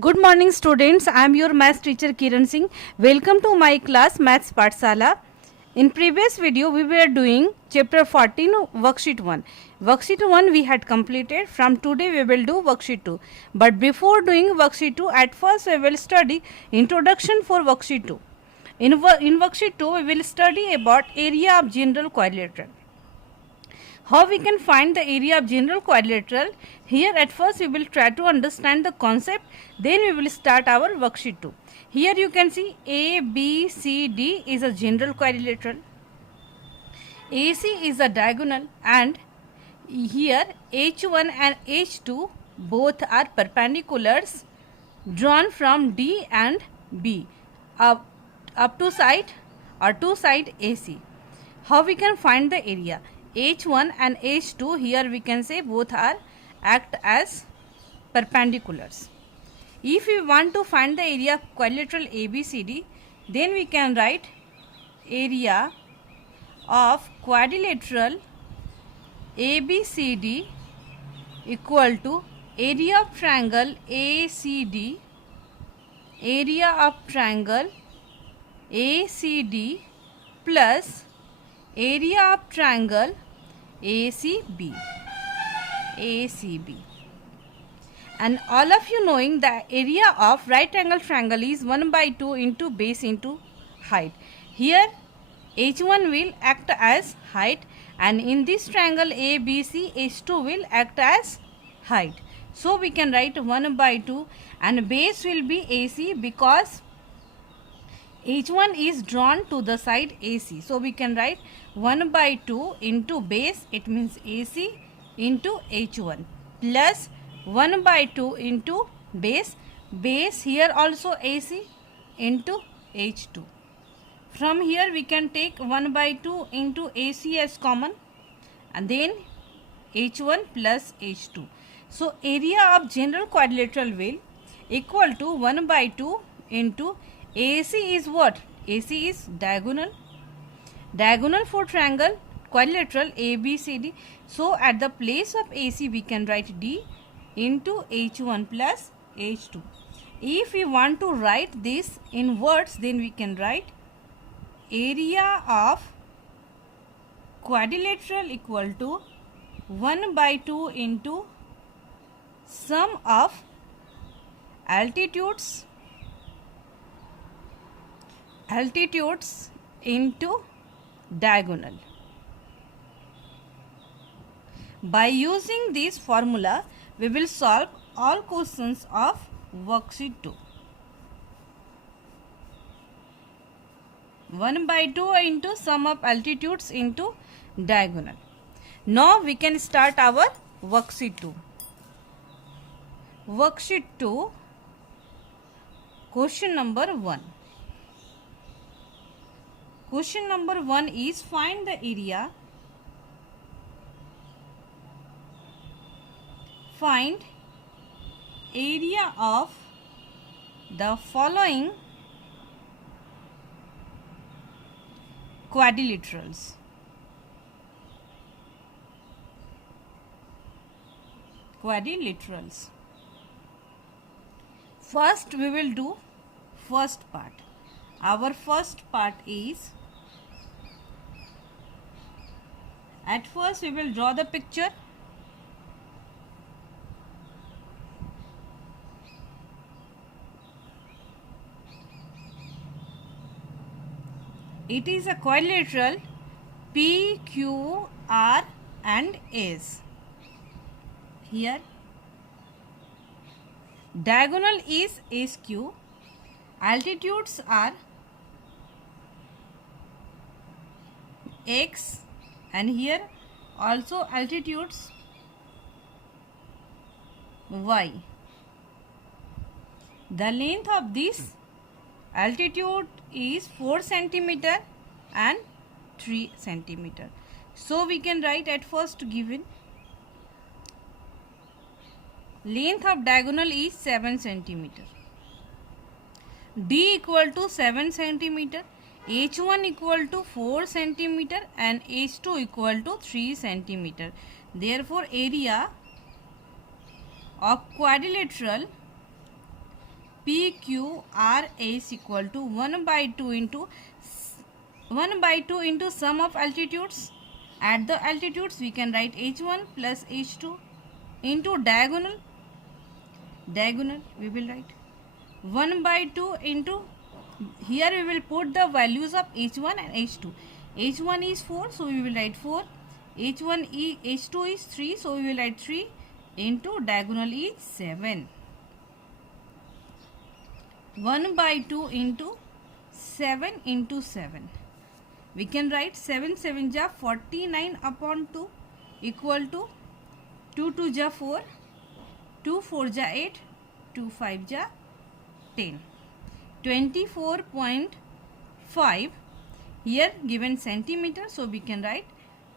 Good morning students, I am your maths teacher Kiran Singh. Welcome to my class Maths Pathshala. In previous video we were doing chapter 14 worksheet 1. Worksheet 1 we had completed. From today we will do worksheet 2. But before doing worksheet 2, at first we will study introduction for worksheet 2. In worksheet 2 we will study about area of general quadrilateral. How we can find the area of general quadrilateral? Here at first we will try to understand the concept, then we will start our worksheet 2. Here you can see A, B, C, D is a general quadrilateral. AC is a diagonal, and here H1 and H2 both are perpendiculars drawn from D and B up to side or to side AC. How we can find the area? H1 and H2 here we can say both are act as perpendiculars. If we want to find the area of quadrilateral ABCD, then we can write area of quadrilateral ABCD equal to area of triangle ACD, area of triangle ACD plus area of triangle ACB. And all of you knowing the area of right angle triangle is 1 by 2 into base into height. Here H1 will act as height, and in this triangle ABC H2 will act as height. So we can write 1 by 2 and base will be AC because H1 is drawn to the side AC. So we can write 1 by 2 into base, it means AC into H1 plus 1 by 2 into base here also AC into H2. From here we can take 1 by 2 into AC as common and then H1 plus H2. So area of general quadrilateral will equal to 1 by 2 into AC is what? AC is diagonal. Diagonal for triangle quadrilateral ABCD. So at the place of AC we can write D into H1 plus H2. If we want to write this in words, then we can write area of quadrilateral equal to 1 by 2 into sum of altitudes into diagonal. By using this formula, we will solve all questions of worksheet 2. 1 by 2 into sum of altitudes into diagonal. Now we can start our worksheet 2. Worksheet 2, question number 1. Question number 1 is find the area. Find area of the following quadrilaterals. First we will do first part. Our first part is, at first we will draw the picture. It is a quadrilateral P, Q, R and S. Here diagonal is SQ, altitudes are X, and here also altitudes Y. The length of this altitude is 4 cm and 3 cm. So we can write at first given length of diagonal is 7 cm. D equal to 7 cm. H1 equal to 4 cm and H2 equal to 3 cm. Therefore area of quadrilateral PQR is equal to 1 by 2 into sum of altitudes. At the altitudes we can write H1 plus H2 into diagonal we will write 1 by 2 into, here we will put the values of H1 and H2. H1 is 4, so we will write 4. H2 is 3, so we will write 3 into diagonal is 7. 1 by 2 into 7 into 7. We can write 7 7 ja 49 upon 2 equal to 2 2 ja 4, 2 4 ja 8, 2 5 ja 10. 24.5 here given centimeter, so we can write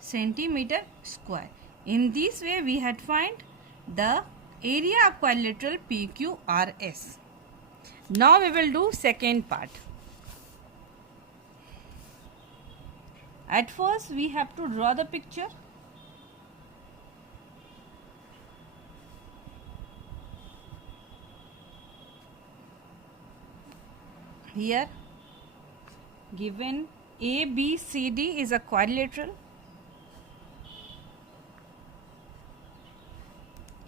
centimeter square. In this way we had find the area of quadrilateral PQRS. Now we will do second part. At first we have to draw the picture. Here given ABCD is a quadrilateral.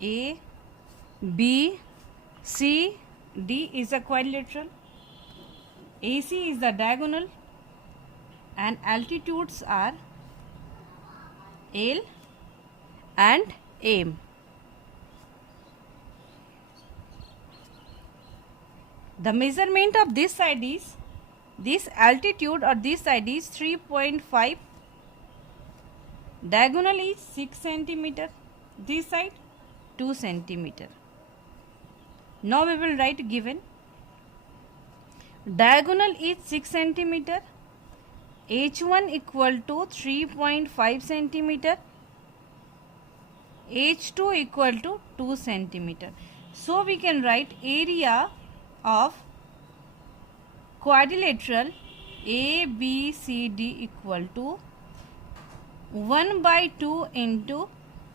ABCD is a quadrilateral. AC is the diagonal and altitudes are L and M. The measurement of this side is, this altitude or this side is 3.5, diagonal is 6 centimeter, this side 2 centimeter. Now we will write given diagonal is 6 centimeter, H1 equal to 3.5 centimeter, H2 equal to 2 centimeter. So we can write area of quadrilateral ABCD equal to 1 by 2 into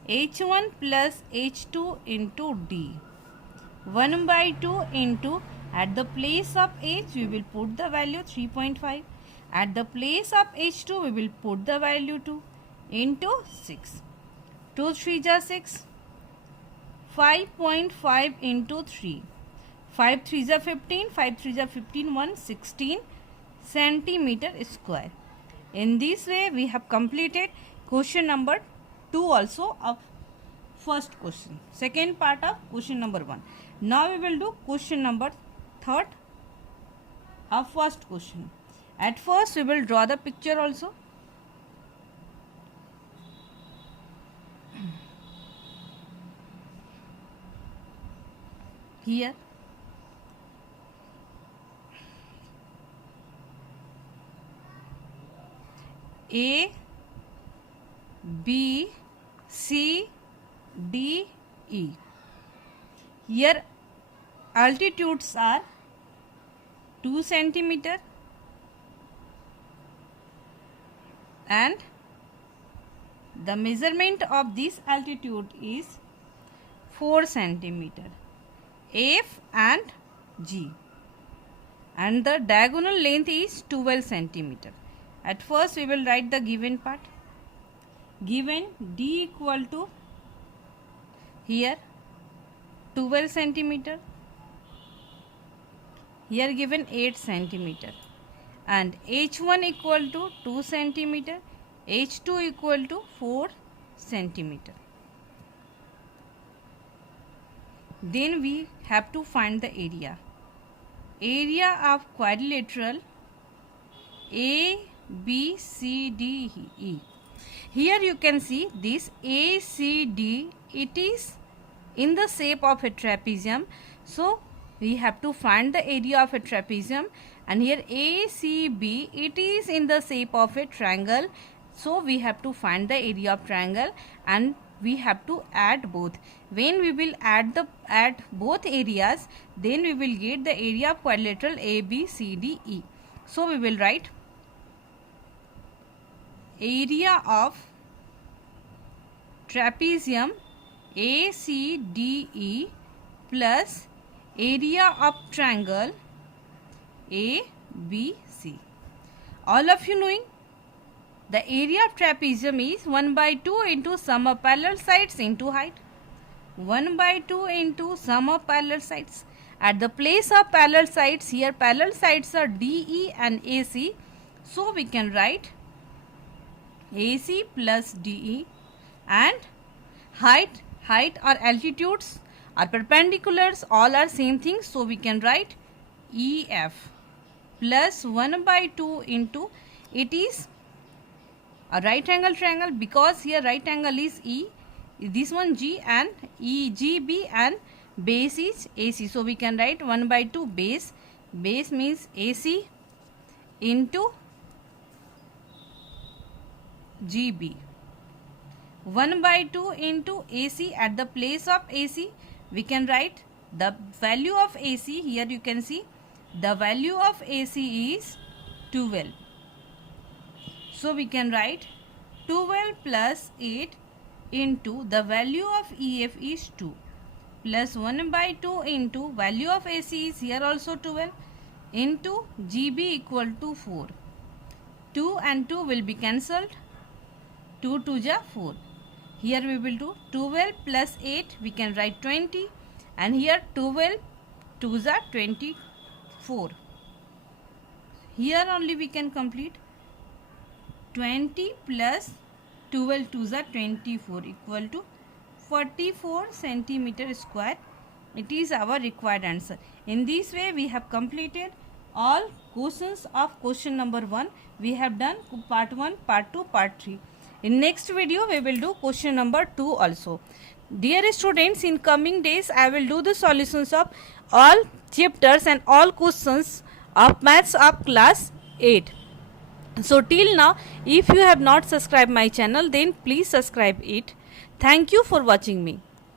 H1 plus H2 into D. 1 by 2 into, at the place of H we will put the value 3.5. At the place of H2 we will put the value 2 into 6. 2 3 ja 6. 5.5 into 3. 5 3 ja 15. 5 3 ja 15. 116 centimeter square. In this way we have completed question number 2 also of first question. Second part of question number 1. Now we will do question number 3 of first question. At first we will draw the picture also. Here A, B, C, D, E. Here altitudes are 2 centimeter and the measurement of this altitude is 4 centimeter, F and G, and the diagonal length is 12 centimeter. At first we will write the given part. Given D equal to, here 12 centimeter, here given 8 centimeter, and H1 equal to 2 centimeter, H2 equal to 4 centimeter. Then we have to find the area. Area of quadrilateral ABCDE. Here you can see this ACD, it is in the shape of a trapezium. So we have to find the area of a trapezium, and here ACB, it is in the shape of a triangle. So we have to find the area of triangle and we have to add both. When we will add both areas, then we will get the area of quadrilateral ABCDE. So we will write area of trapezium ACDE plus area of triangle ABC. All of you knowing the area of trapezium is 1 by 2 into sum of parallel sides into height. 1 by 2 into sum of parallel sides. At the place of parallel sides, here parallel sides are DE and AC. So we can write AC plus DE, and height or altitudes or perpendiculars all are same thing. So we can write EF plus 1 by 2 into, it is a right angle triangle because here right angle is E, this one G and EGB, and base is AC. So we can write 1 by 2 base means AC into GB. 1 by 2 into AC, at the place of AC we can write the value of AC. Here you can see the value of AC is 12. So we can write 12 plus 8 into the value of EF is 2 plus 1 by 2 into value of AC is here also 12 into GB equal to 4. 2 and 2 will be cancelled. 2 2 ja 4. Here we will do 12 plus 8, we can write 20, and here 12 2 ja 24. Here only we can complete 20 plus 12 2 ja 24 equal to 44 centimeter square. It is our required answer. In this way we have completed all questions of question number 1. We have done part 1, part 2, part 3. In next video we will do question number 2 also. Dear students, in coming days I will do the solutions of all chapters and all questions of maths of class 8. So till now, if you have not subscribed my channel, then please subscribe it. Thank you for watching me.